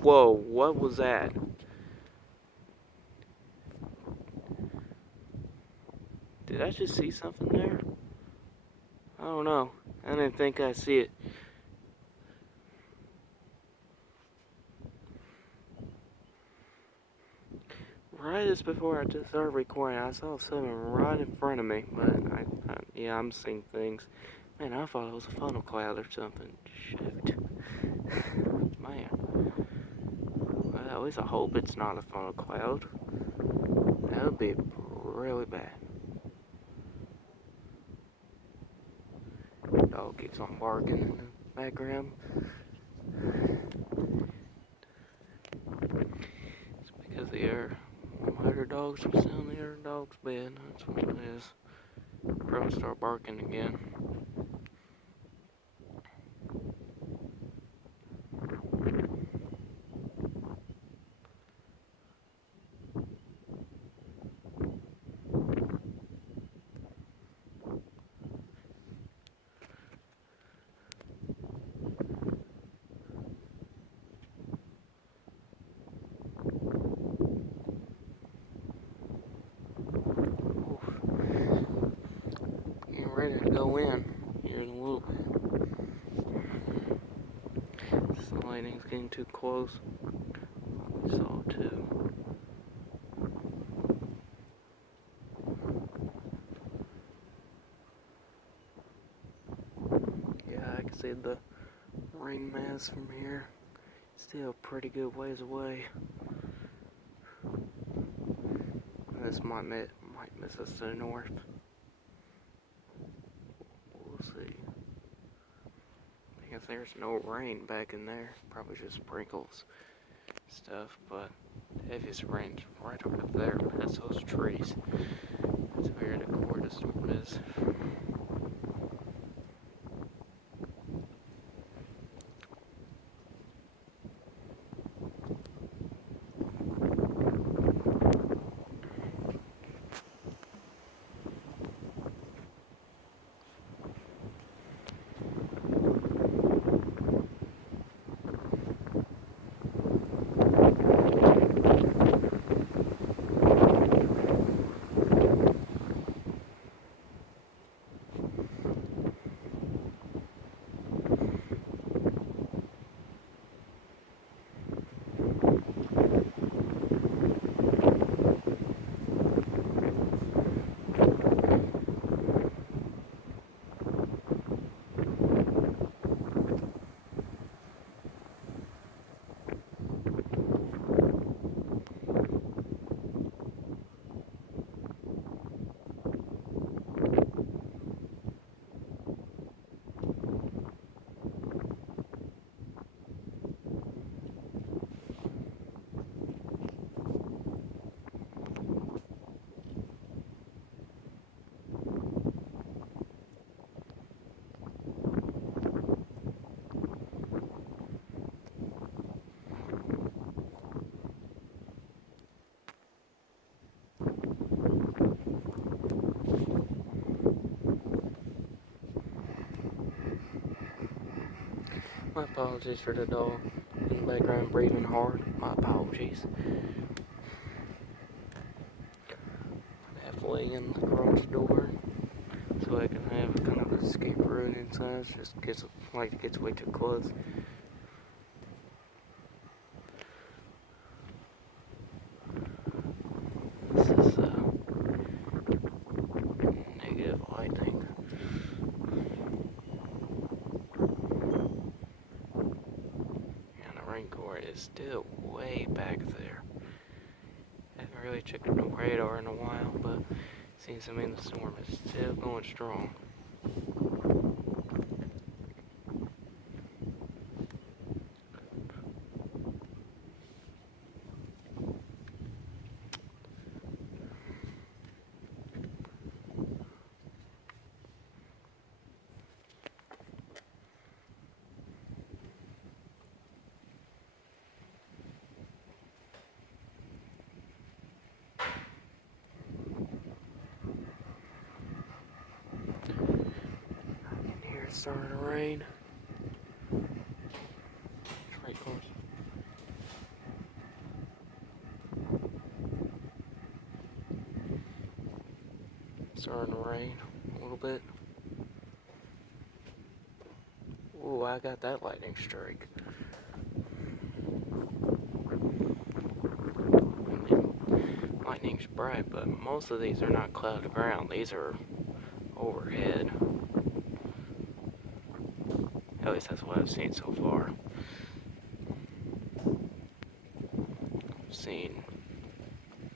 Whoa, what was that? Did I just see something there? I don't know. I didn't think I'd see it. Right as before I just started recording, I saw something right in front of me. But yeah, I'm seeing things. Man, I thought it was a funnel cloud or something. Shoot. Man. Well, at least I hope it's not a funnel cloud. That would be really bad. Dog keeps on barking in the background. It's because the air. My other dogs are still in the other dog's bed. That's what it is. Probably start barking again. Getting ready to go in here in a little bit. This lighting's getting too close. We saw too. Yeah, I can see the rain mass from here. Still a pretty good ways away. This might miss us to the north. We'll see. Because there's no rain back in there. Probably just sprinkles stuff, but the heaviest rain's right over there past those trees. That's where the core of the storm is. My apologies for the dog in the background breathing hard. My apologies. Halfway in the garage door, so I can have kind of an escape route inside. It just gets way too close. This is negative lighting. And the rain core is still way back there. I haven't really checked the radar in a while, but it seems to me the storm is still going strong. It's starting to rain. It's right close. Starting to rain a little bit. Ooh, I got that lightning strike. I mean, lightning's bright, but most of these are not cloud to ground. These are overhead. At least that's what I've seen so far. I've seen...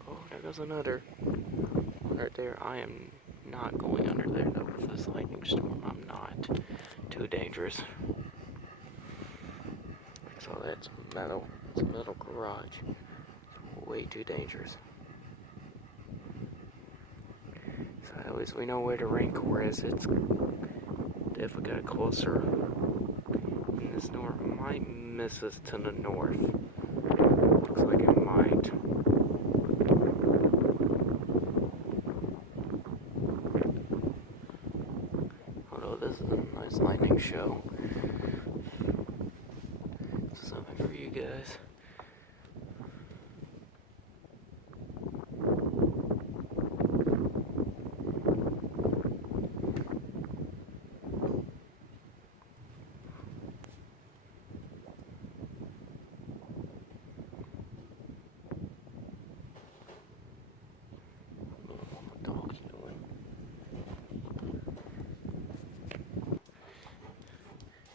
Oh, there goes another. Right there. I am not going under there though with this lightning storm. I'm not. Too dangerous. So that's metal. It's a metal garage. It's way too dangerous. So at least we know where the rain core is. It's definitely got closer. And this storm might miss us to the north. Looks like it might. Although this is a nice lightning show. Something for you guys.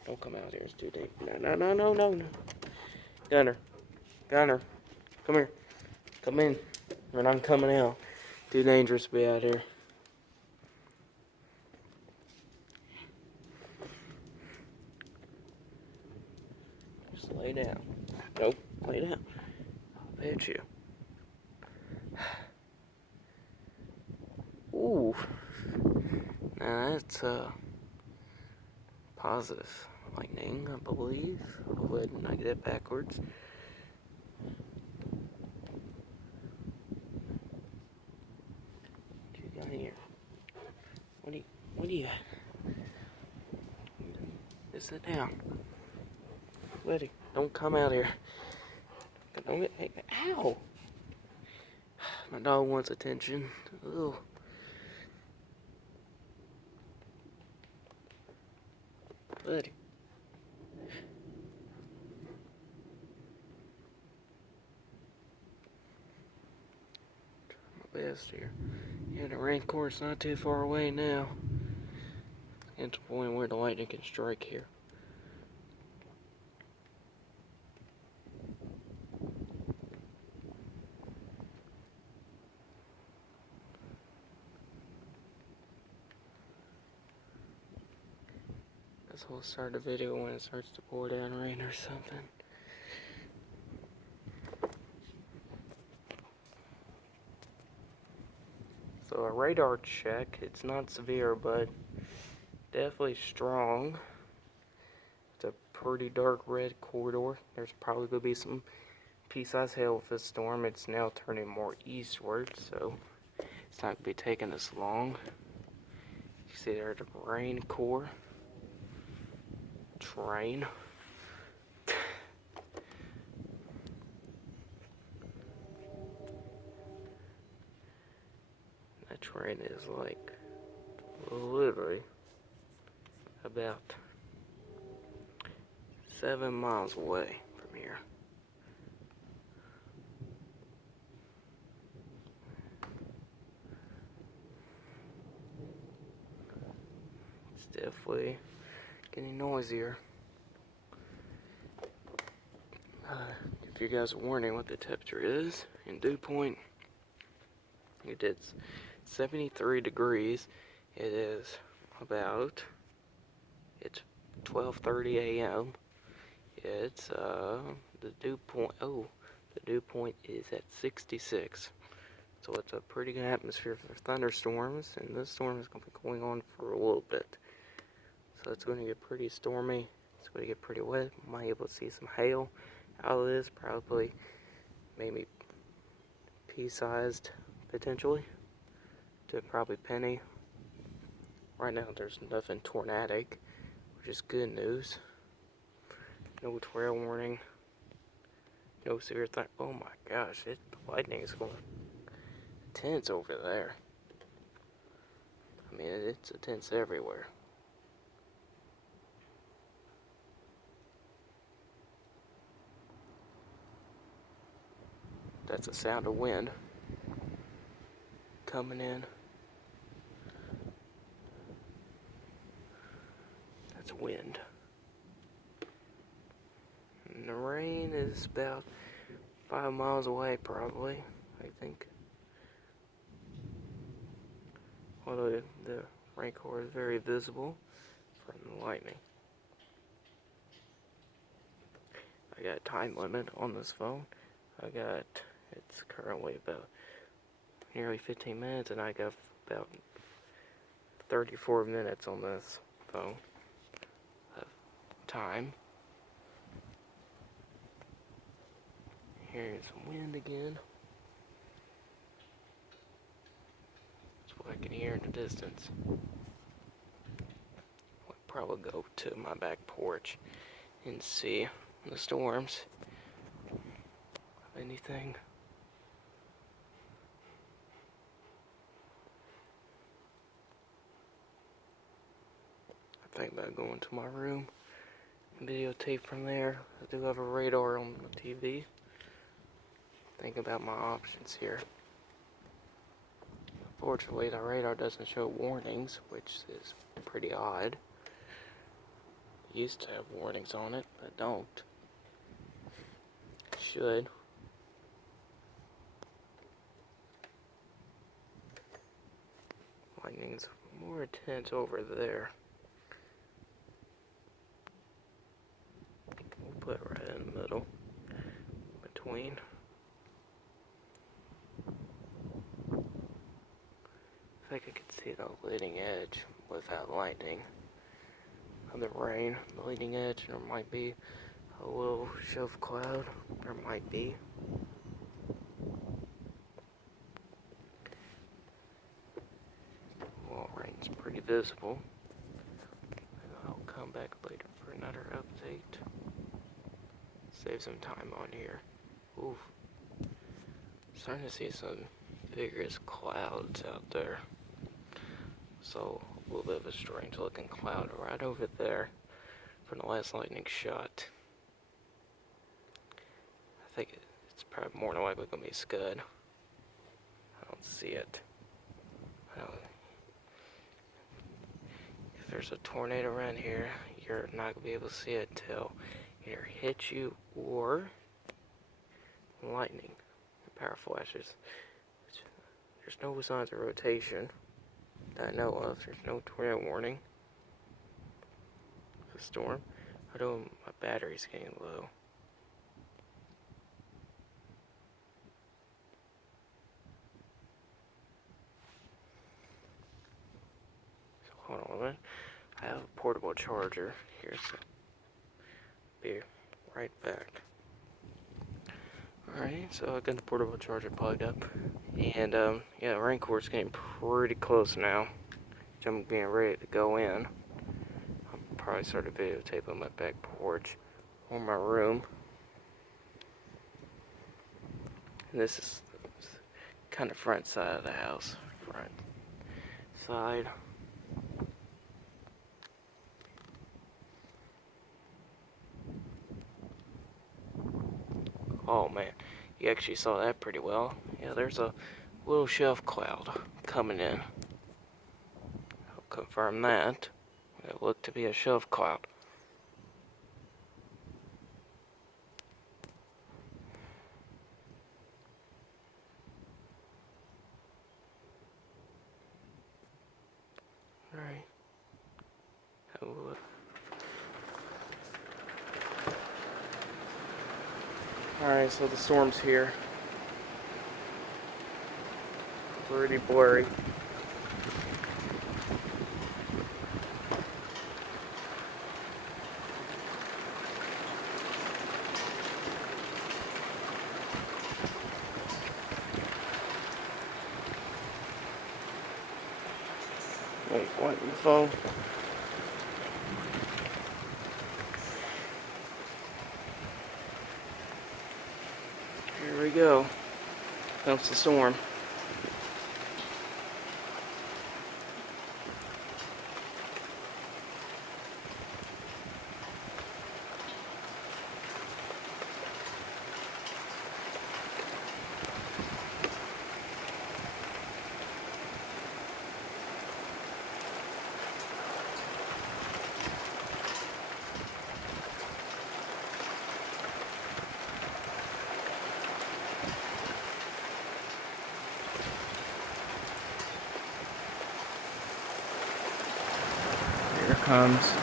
Don't come out here, it's too deep. No. Gunner, come here. Come in. We're not coming out. Too dangerous to be out here. Just lay down. Nope, lay down. I'll pet you. Ooh. Now that's positive lightning, I believe. I'll go ahead and I get it backwards. What you got here? What do you just sit down. Buddy, don't come out here. Don't get, hey, ow! My dog wants attention. Ugh. Buddy. Try my best here. Yeah, the rain core's not too far away now. It's the point where the lightning can strike here. Guess we'll start the video when it starts to pour down rain or something. So a radar check, it's not severe, but definitely strong. It's a pretty dark red corridor. There's probably going to be some pea-sized hail with this storm. It's now turning more eastward, so it's not going to be taking us long. You see there the rain core. Train. train is like literally about 7 miles away from here. It's definitely getting noisier. If you guys are wondering what the temperature is in Dew Point, it is 73 degrees. It is about, it's 12:30 a.m. It's the dew point is at 66. So it's a pretty good atmosphere for thunderstorms, and this storm is going to be going on for a little bit. So it's going to get pretty stormy. It's going to get pretty wet. Might be able to see some hail out of this, probably maybe pea-sized potentially to probably penny. Right now there's nothing tornadic, which is good news. No trail warning. No severe thing. Oh my gosh, the lightning is going intense over there. I mean, it's intense everywhere. That's the sound of wind coming in. That's wind. And the rain is about 5 miles away, probably, I think. Although the rain core is very visible from the lightning. I got a time limit on this phone. It's currently about nearly 15 minutes, and I got about 34 minutes on this phone of time. Here's some wind again. That's what I can hear in the distance. I'll probably go to my back porch and see the storms. Anything. I think about going to my room and videotape from there. I do have a radar on the TV. Think about my options here. Unfortunately, the radar doesn't show warnings, which is pretty odd. It used to have warnings on it, but don't. It should. Lightning's more intense over there. We'll put it right in the middle, between. I think I could see the leading edge without lightning of the rain. The leading edge, there might be a little shelf cloud. There might be. Well, rain's pretty visible. I'll come back later for another update. Save some time on here. Oof. Starting to see some vigorous clouds out there. So, a little bit of a strange looking cloud right over there from the last lightning shot. I think it's probably more than likely going to be a scud. I don't see it. If there's a tornado around here, you're not going to be able to see it until either hits you or lightning, power flashes. There's no signs of rotation that I know of. There's no tornado warning. The storm. Although my battery's getting low. So hold on a minute. I have a portable charger here, so be right back. Alright, so I got the portable charger plugged up, and yeah, the rain core's getting pretty close now. I'm getting ready to go in. I'll probably start a videotape on my back porch or my room. And this is kind of front side of the house, front. side. Oh man, you actually saw that pretty well. Yeah, there's a little shelf cloud coming in. I'll confirm that. It looked to be a shelf cloud. Alright. Have a look. Alright, so the storm's here. Pretty blurry. Wait, what in the phone? Here we go. Comes the storm. Here it comes.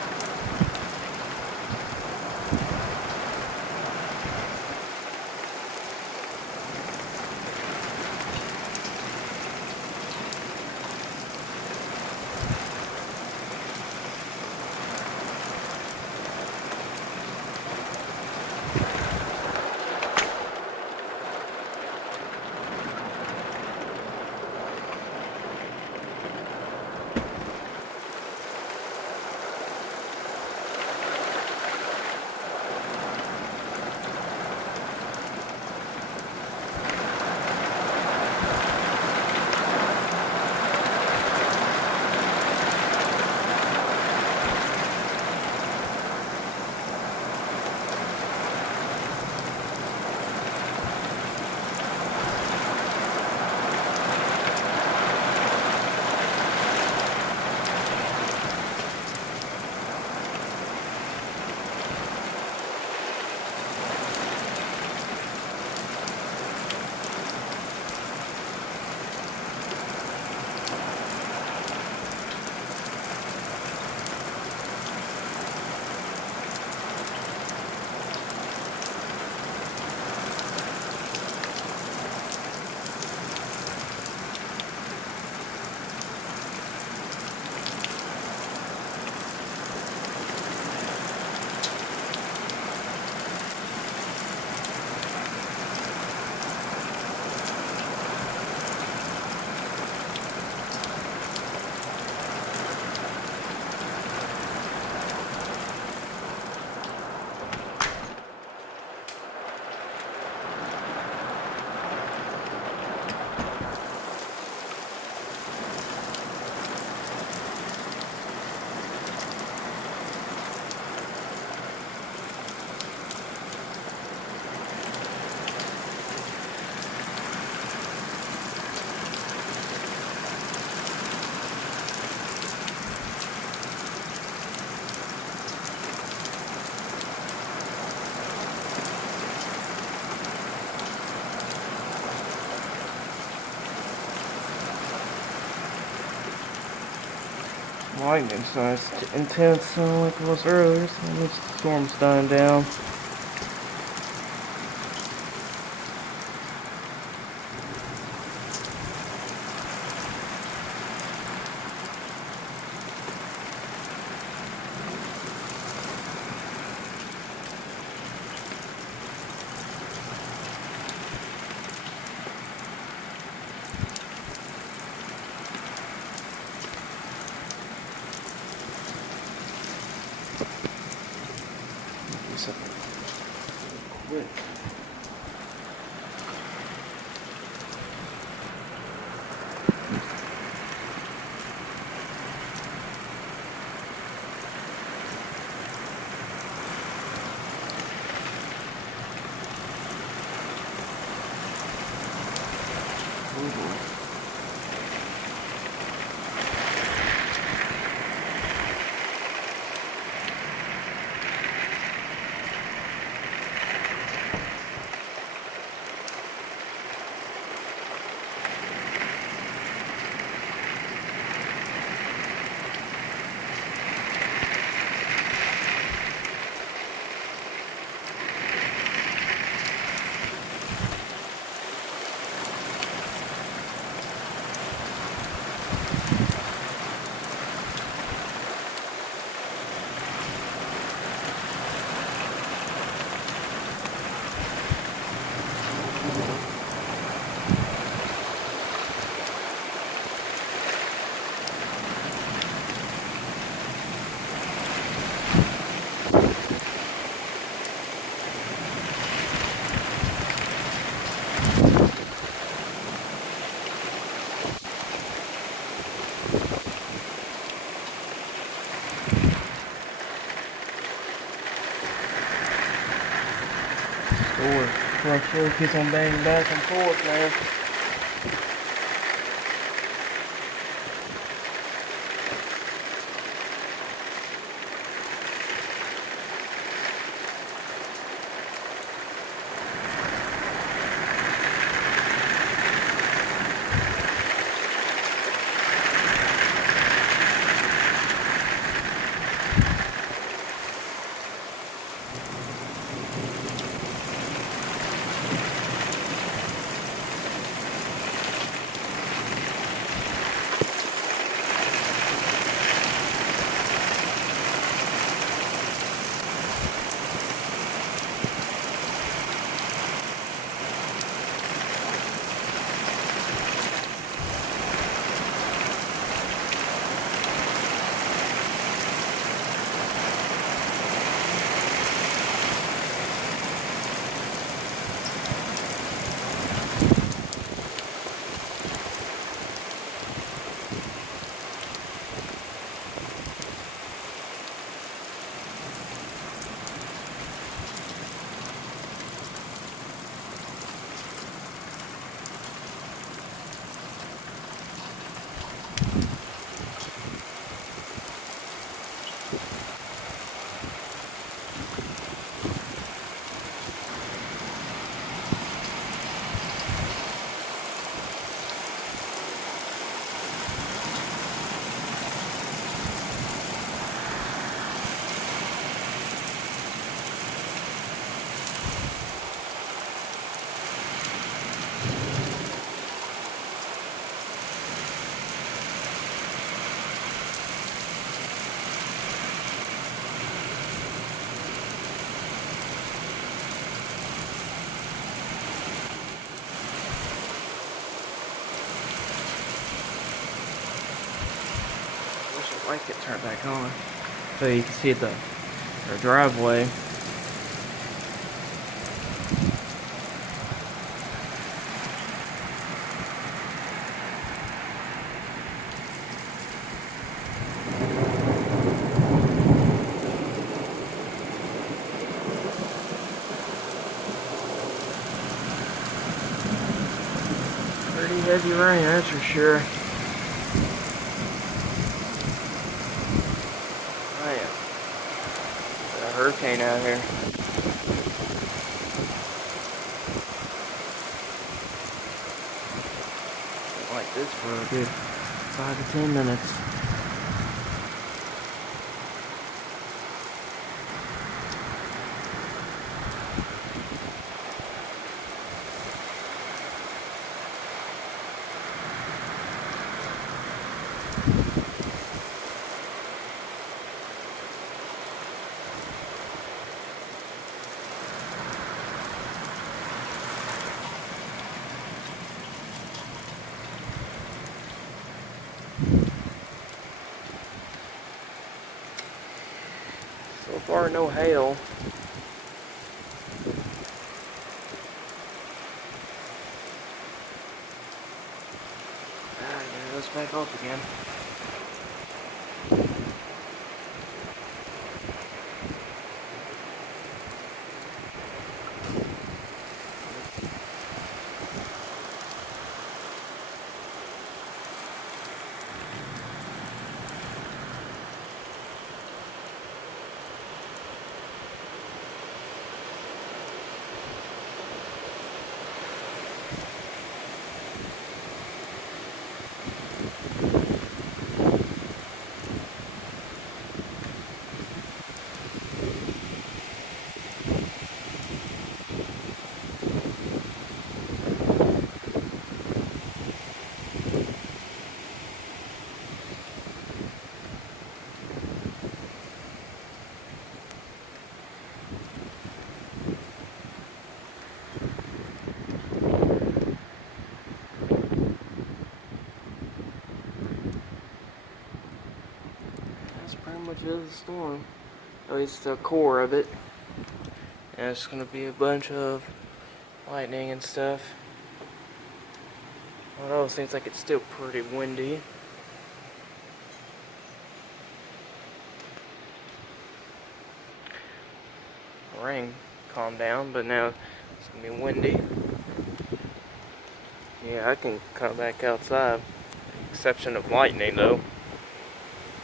Lightning's not as intense like it was earlier, so at least the storm's dying down. Quick. show keeps on banging back and forth now. Light get turned back on so you can see the driveway. Pretty heavy rain, that's for sure. Hurricane out here. Like this for a good 5 to 10 minutes. So far, no hail. Yeah, let's back up again. Pretty much is the storm. At least the core of it. And it's gonna be a bunch of lightning and stuff. Although it seems like it's still pretty windy. The rain calmed down, but now It's gonna be windy. Yeah, I can come back outside. Exception of lightning, though.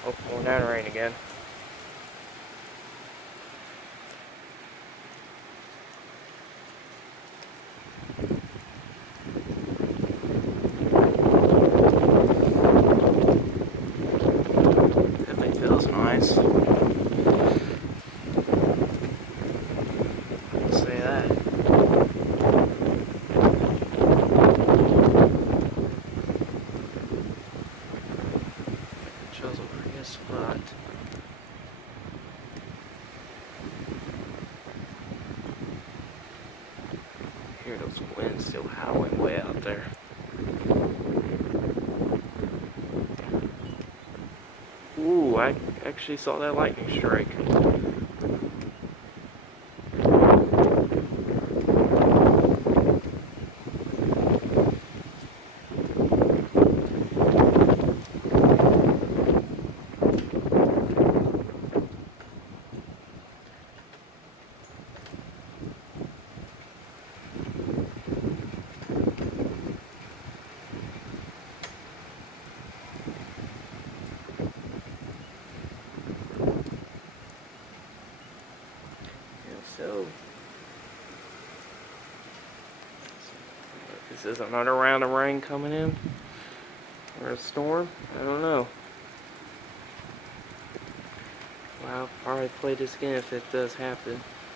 Oh, pouring down rain again. Definitely feels nice. I'll say that. Shows a pretty good spot. Hear those winds still howling way out there. Ooh, I actually saw that lightning strike. So, this is another round of rain coming in, or a storm. I don't know. Well, I'll probably play this again if it does happen.